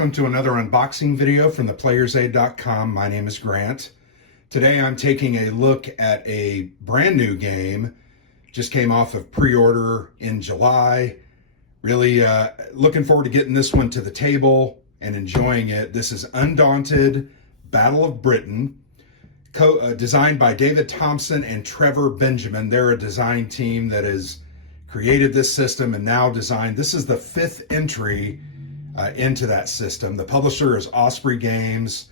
welcome to another unboxing video from theplayersaid.com. My name is Grant. Today I'm taking a look at a brand new game. Just came off of pre-order in July. Really looking forward to getting this one to the table and enjoying it. This is Undaunted, Battle of Britain, designed by David Thompson and Trevor Benjamin. They're a design team that has created this system and now designed. This is the fifth entry into that system. The publisher is Osprey Games.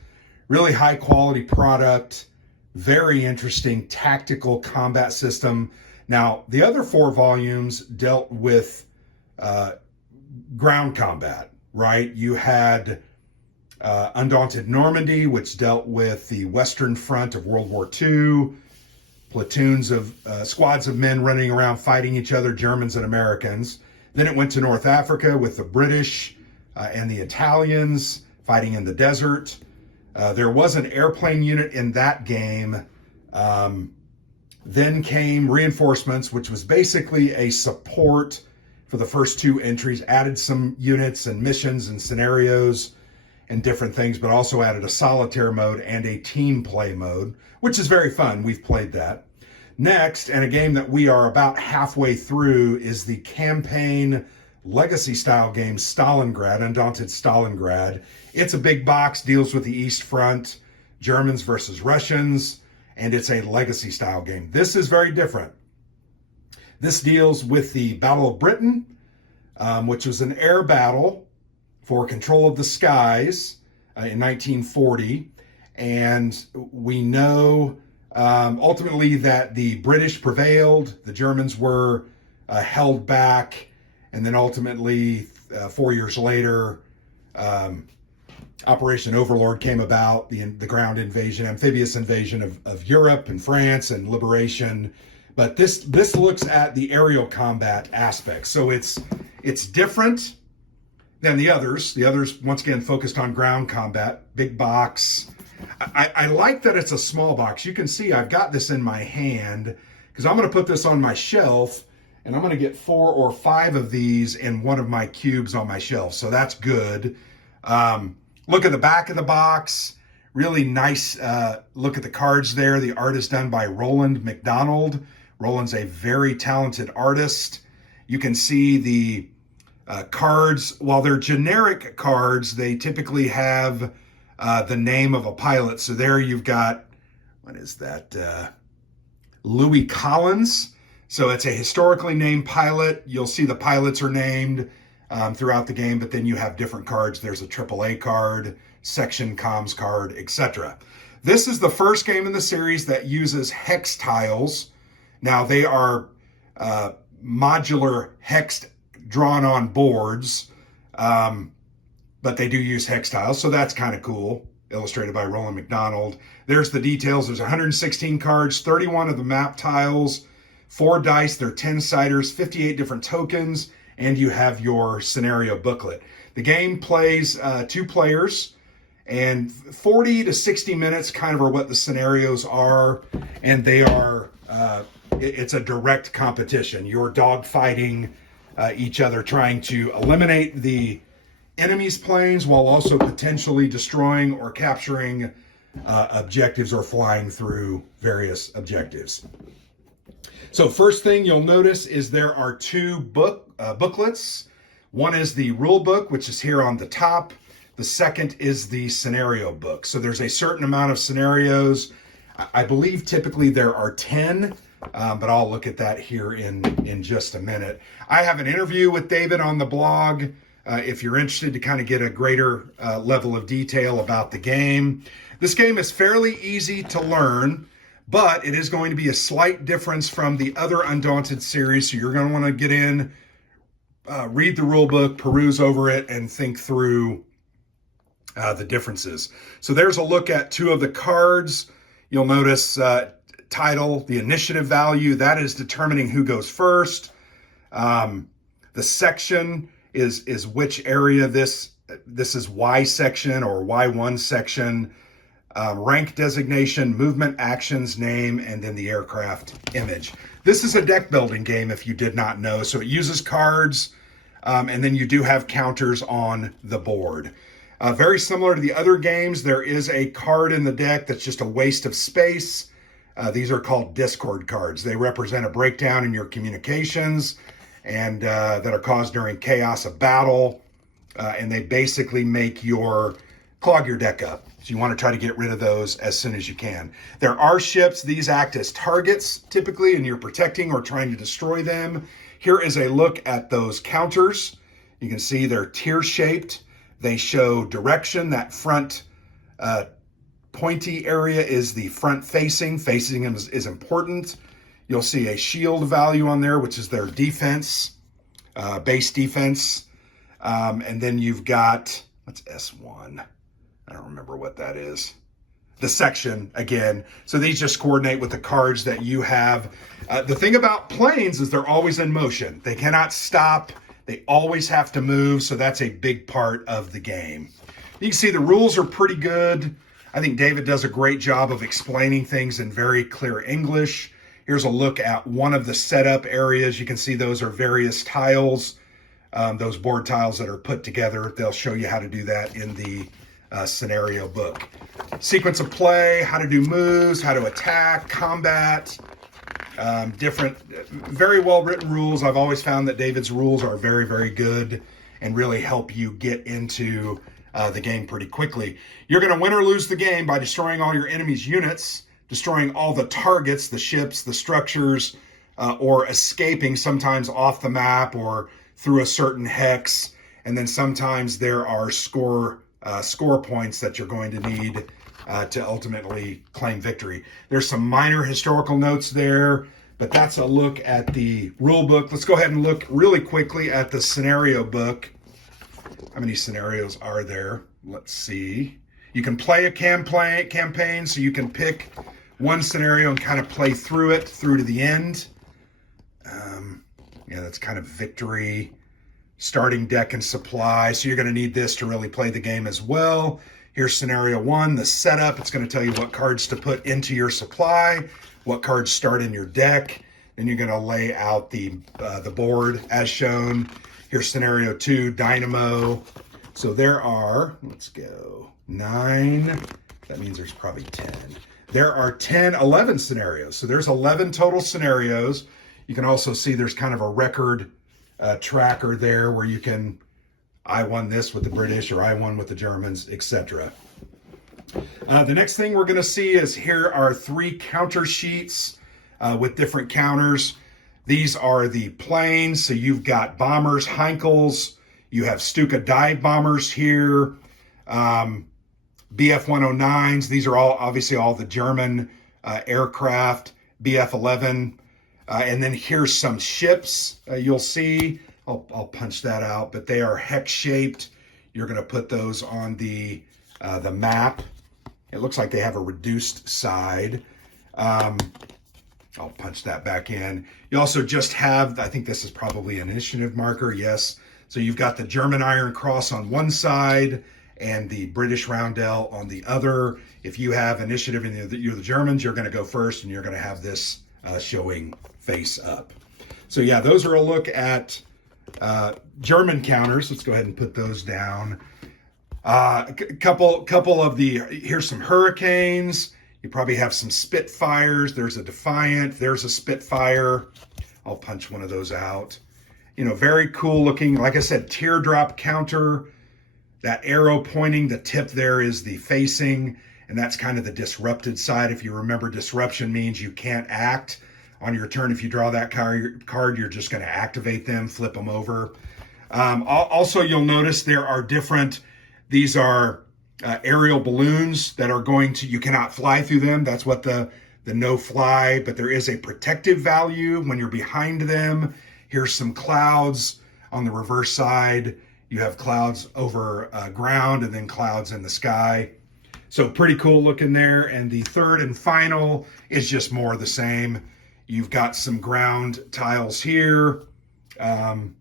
Really high quality product, very interesting tactical combat system. Now, the other four volumes dealt with ground combat, right? You had Undaunted Normandy, which dealt with the Western Front of World War II, platoons of squads of men running around fighting each other, Germans and Americans. Then it went to North Africa with the British and the Italians fighting in the desert. There was an airplane unit in that game. Then came Reinforcements, which was basically a support for the first two entries, added some units and missions and scenarios and different things, but also added a solitaire mode and a team play mode, which is very fun. We've played that. Next, and a game that we are about halfway through, is the campaign legacy style game Stalingrad, Undaunted Stalingrad. It's a big box, deals with the East Front, Germans versus Russians, and it's a legacy style game. This is very different. This deals with the Battle of Britain, which was an air battle for control of the skies in 1940. And we know ultimately that the British prevailed, the Germans were held back, and then ultimately 4 years later, Operation Overlord came about, the ground invasion, amphibious invasion of Europe and France and liberation. But this looks at the aerial combat aspect. So it's different than the others. The others, once again, focused on ground combat, big box. I like that it's a small box. You can see I've got this in my hand because I'm going to put this on my shelf, and I'm going to get 4 or 5 of these in one of my cubes on my shelf. So that's good. Look at the back of the box. Really nice look at the cards there. The art is done by Roland McDonald. Roland's a very talented artist. You can see the cards. While they're generic cards, they typically have the name of a pilot. So there you've got, what is that? Louis Collins. So it's a historically named pilot. You'll see the pilots are named throughout the game, but then you have different cards. There's a AAA card, section comms card, etc. This is the first game in the series that uses hex tiles. Now they are modular hexed, drawn on boards, but they do use hex tiles, so that's kind of cool. Illustrated by Roland McDonald. There's the details. There's 116 cards, 31 of the map tiles, 4 dice, they're 10-siders, 58 different tokens, and you have your scenario booklet. The game plays 2 players, and 40 to 60 minutes kind of are what the scenarios are, and they are, it's a direct competition. You're dogfighting each other, trying to eliminate the enemy's planes while also potentially destroying or capturing objectives or flying through various objectives. So first thing you'll notice is there are 2 booklets. One is the rule book, which is here on the top. The second is the scenario book. So there's a certain amount of scenarios. I believe typically there are 10, but I'll look at that here in just a minute. I have an interview with David on the blog if you're interested to kind of get a greater level of detail about the game. This game is fairly easy to learn, but it is going to be a slight difference from the other Undaunted series. So you're going to want to get in, read the rule book, peruse over it, and think through the differences. So there's a look at 2 of the cards. You'll notice title, the initiative value, that is determining who goes first. The section is which area this is Y section or Y1 section. Rank designation, movement, actions, name, and then the aircraft image. This is a deck building game if you did not know. So it uses cards, and then you do have counters on the board. Very similar to the other games, there is a card in the deck that's just a waste of space. These are called discord cards. They represent a breakdown in your communications and that are caused during chaos of battle. And they basically clog your deck up. So you want to try to get rid of those as soon as you can. There are ships. These act as targets typically, and you're protecting or trying to destroy them. Here is a look at those counters. You can see they're tier-shaped. They show direction. That front pointy area is the front facing. Facing them is important. You'll see a shield value on there, which is their defense, base defense. And then you've got, what's S1? I don't remember what that is. The section, again. So these just coordinate with the cards that you have. The thing about planes is they're always in motion. They cannot stop. They always have to move. So that's a big part of the game. You can see the rules are pretty good. I think David does a great job of explaining things in very clear English. Here's a look at one of the setup areas. You can see those are various tiles. Those board tiles that are put together. They'll show you how to do that in the scenario book. Sequence of play, how to do moves, how to attack, combat, different, very well written rules. I've always found that David's rules are very, very good and really help you get into the game pretty quickly. You're going to win or lose the game by destroying all your enemy's units, destroying all the targets, the ships, the structures, or escaping sometimes off the map or through a certain hex. And then sometimes there are score points that you're going to need to ultimately claim victory. There's some minor historical notes there, but that's a look at the rule book. Let's go ahead and look really quickly at the scenario book. How many scenarios are there? Let's see. You can play a campaign, so you can pick one scenario and kind of play through it through to the end. Yeah, that's kind of victory, starting deck and supply. So you're going to need this to really play the game as well. Here's scenario 1, the setup. It's going to tell you what cards to put into your supply, what cards start in your deck. Then you're going to lay out the board as shown. Here's scenario 2, dynamo. So there are, let's go, 9. That means there's probably 10. There are 11 scenarios. So there's 11 total scenarios. You can also see there's kind of a record tracker there where you can, I won this with the British or I won with the Germans, etc. The next thing we're going to see is here are 3 counter sheets with different counters. These are the planes. So you've got bombers, Heinkels. You have Stuka dive bombers here. BF-109s. These are all obviously all the German aircraft. BF-11. And then here's some ships you'll see. I'll punch that out, but they are hex shaped. You're going to put those on the map. It looks like they have a reduced side. I'll punch that back in. You also just have, I think this is probably an initiative marker. Yes. So you've got the German Iron Cross on one side and the British Roundel on the other. If you have initiative and you're the Germans, you're going to go first and you're going to have this showing face up. So yeah, those are a look at German counters. Let's go ahead and put those down. Couple of the, here's some Hurricanes. You probably have some Spitfires. There's a Defiant. There's a Spitfire. I'll punch one of those out. You know, very cool looking. Like I said, teardrop counter. That arrow pointing, the tip there is the facing, and that's kind of the disrupted side. If you remember, disruption means you can't act on your turn. If you draw that card, you're just going to activate them, flip them over. Also, you'll notice there are different, these are aerial balloons that are going to, you cannot fly through them. That's what the no fly, but there is a protective value when you're behind them. Here's some clouds on the reverse side. You have clouds over ground and then clouds in the sky. So pretty cool looking there. And the third and final is just more of the same. You've got some ground tiles here. And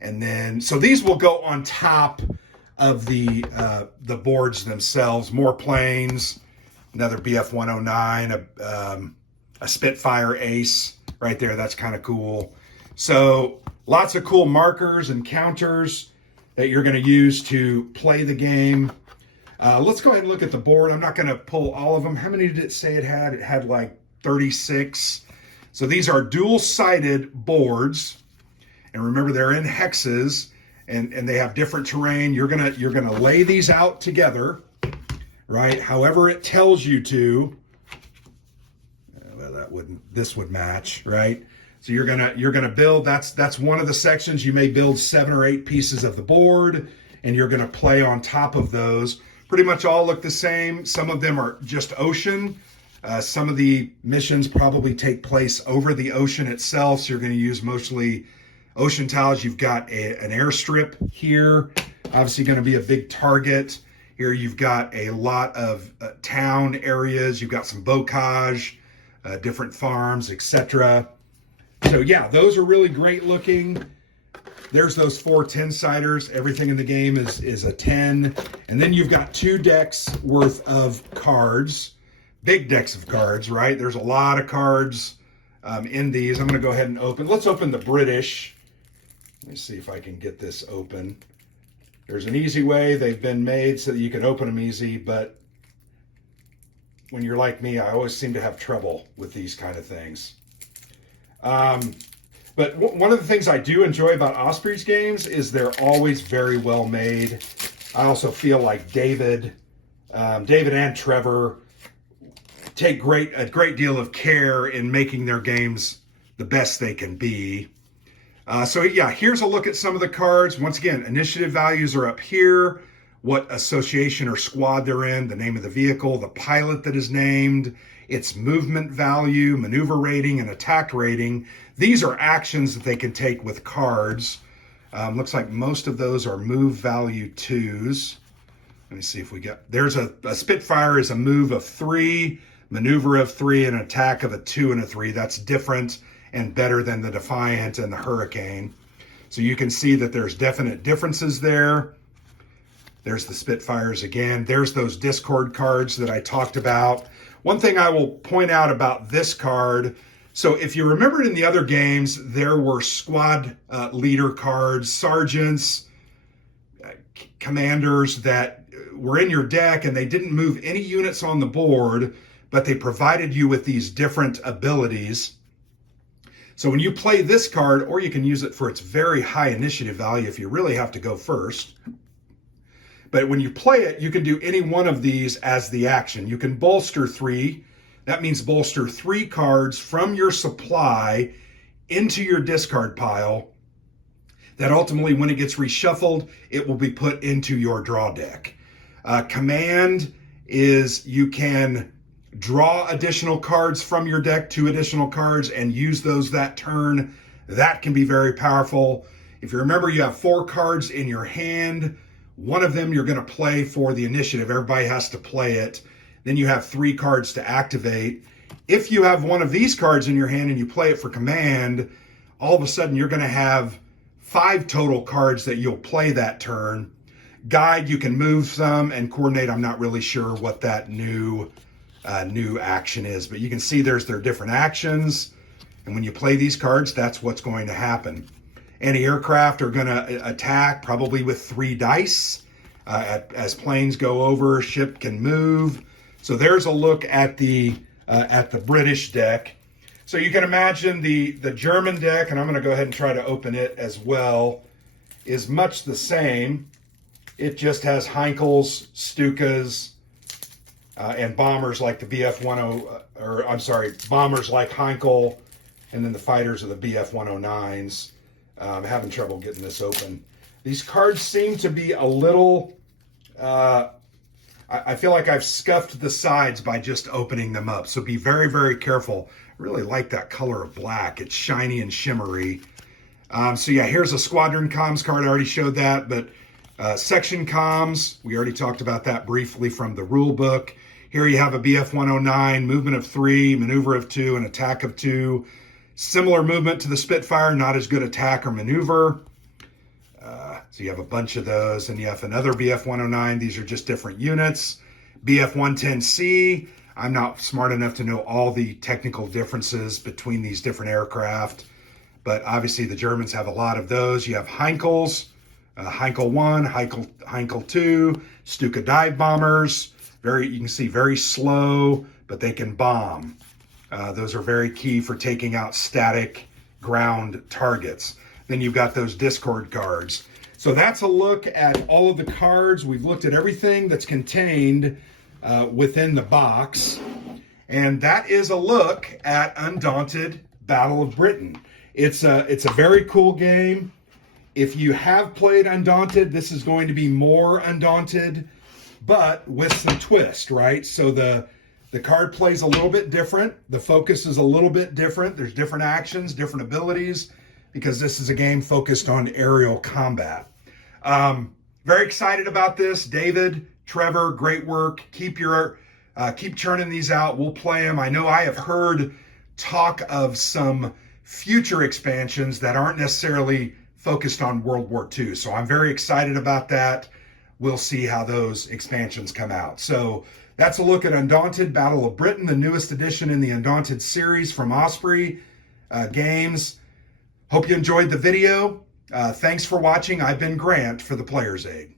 then, so these will go on top of the boards themselves. More planes, another BF-109, a Spitfire Ace right there. That's kind of cool. So lots of cool markers and counters. that you're going to use to play the game. Let's go ahead and look at the board. I'm not going to pull all of them. How many did it say it had? It had like 36. So these are dual-sided boards. And remember, they're in hexes, and they have different terrain. You're gonna lay these out together, right? However it tells you to. Well, this would match, right? So you're gonna build. That's one of the sections. You may build 7 or 8 pieces of the board, and you're gonna play on top of those. Pretty much all look the same. Some of them are just ocean. Some of the missions probably take place over the ocean itself, so you're going to use mostly ocean tiles. You've got an airstrip here, obviously going to be a big target. Here you've got a lot of town areas. You've got some bocage, different farms, etc. So yeah, those are really great looking. There's those 4 10-siders. Everything in the game is a 10. And then you've got 2 decks worth of cards. Big decks of cards, right? There's a lot of cards in these. I'm going to go ahead and open. Let's open the British. Let me see if I can get this open. There's an easy way. They've been made so that you can open them easy, but when you're like me, I always seem to have trouble with these kind of things. But one of the things I do enjoy about Osprey's games is they're always very well made. I also feel like David and Trevor take a great deal of care in making their games the best they can be. So yeah, here's a look at some of the cards. Once again, initiative values are up here, what association or squad they're in, the name of the vehicle, the pilot that is named, its movement value, maneuver rating, and attack rating. These are actions that they can take with cards. Looks like most of those are move value 2s. Let me see if we got, there's a Spitfire is a move of 3, maneuver of 3, and attack of a 2 and a 3. That's different and better than the Defiant and the Hurricane. So you can see that there's definite differences there. There's the Spitfires again. There's those Discord cards that I talked about. One thing I will point out about this card, so if you remember in the other games, there were squad leader cards, sergeants, commanders that were in your deck, and they didn't move any units on the board, but they provided you with these different abilities. So when you play this card, or you can use it for its very high initiative value if you really have to go first. But when you play it, you can do any one of these as the action. You can bolster 3. That means bolster 3 cards from your supply into your discard pile. That ultimately, when it gets reshuffled, it will be put into your draw deck. Command is you can draw additional cards from your deck, 2 additional cards, and use those that turn. That can be very powerful. If you remember, you have 4 cards in your hand. One of them you're going to play for the initiative. Everybody has to play it. Then you have 3 cards to activate. If you have one of these cards in your hand and you play it for command, all of a sudden you're going to have 5 total cards that you'll play that turn. Guide, you can move some, and coordinate, I'm not really sure what that new action is, but you can see there's their different actions. And when you play these cards, that's what's going to happen. Anti-aircraft are going to attack probably with 3 dice. As planes go over, ship can move. So there's a look at the British deck. So you can imagine the German deck, and I'm going to go ahead and try to open it as well, is much the same. It just has Heinkels, Stukas, and bombers like the bombers like Heinkel, and then the fighters are the BF-109s. I'm having trouble getting this open. These cards seem to be a little, I feel like I've scuffed the sides by just opening them up. So be very, very careful. I really like that color of black. It's shiny and shimmery. So yeah, here's a Squadron Comms card. I already showed that, but Section Comms, we already talked about that briefly from the rule book. Here you have a BF-109, movement of 3, maneuver of 2, and attack of 2. Similar movement to the Spitfire, not as good attack or maneuver. So you have a bunch of those, and you have another BF-109. These are just different units. BF-110C, I'm not smart enough to know all the technical differences between these different aircraft, but obviously the Germans have a lot of those. You have Heinkels, Heinkel 1, Heinkel 2, Stuka dive bombers. You can see very slow, but they can bomb. Those are very key for taking out static ground targets. Then you've got those Discord cards. So that's a look at all of the cards. We've looked at everything that's contained within the box. And that is a look at Undaunted Battle of Britain. It's a very cool game. If you have played Undaunted, this is going to be more Undaunted, but with some twist, right? So the card plays a little bit different. The focus is a little bit different. There's different actions, different abilities, because this is a game focused on aerial combat. Very excited about this. David, Trevor, great work. Keep churning these out. We'll play them. I know I have heard talk of some future expansions that aren't necessarily focused on World War II. So I'm very excited about that. We'll see how those expansions come out. So that's a look at Undaunted Battle of Britain, the newest edition in the Undaunted series from Osprey Games. Hope you enjoyed the video. Thanks for watching. I've been Grant for the Player's Aid.